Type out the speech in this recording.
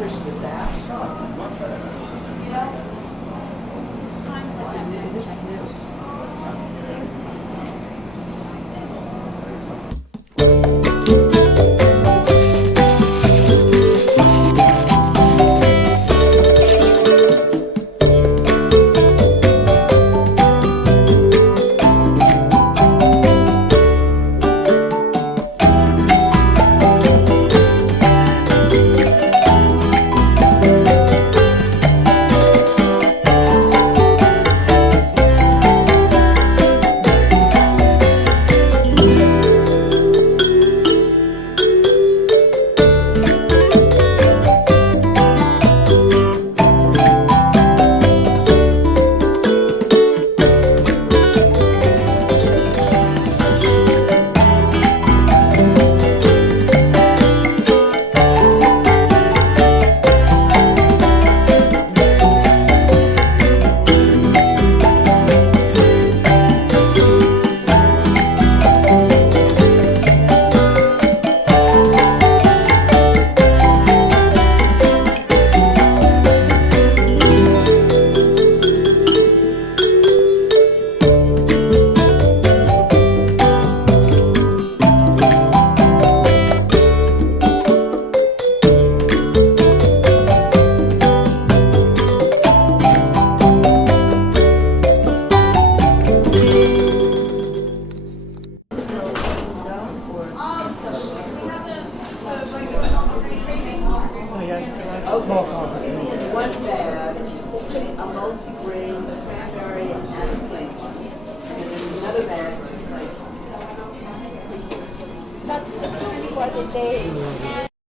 push this out. This is new. Small conference. In one bag, a multi-grain, the cranberry, and a plain one. And in another bag, 2 plain ones. That's 24 a day.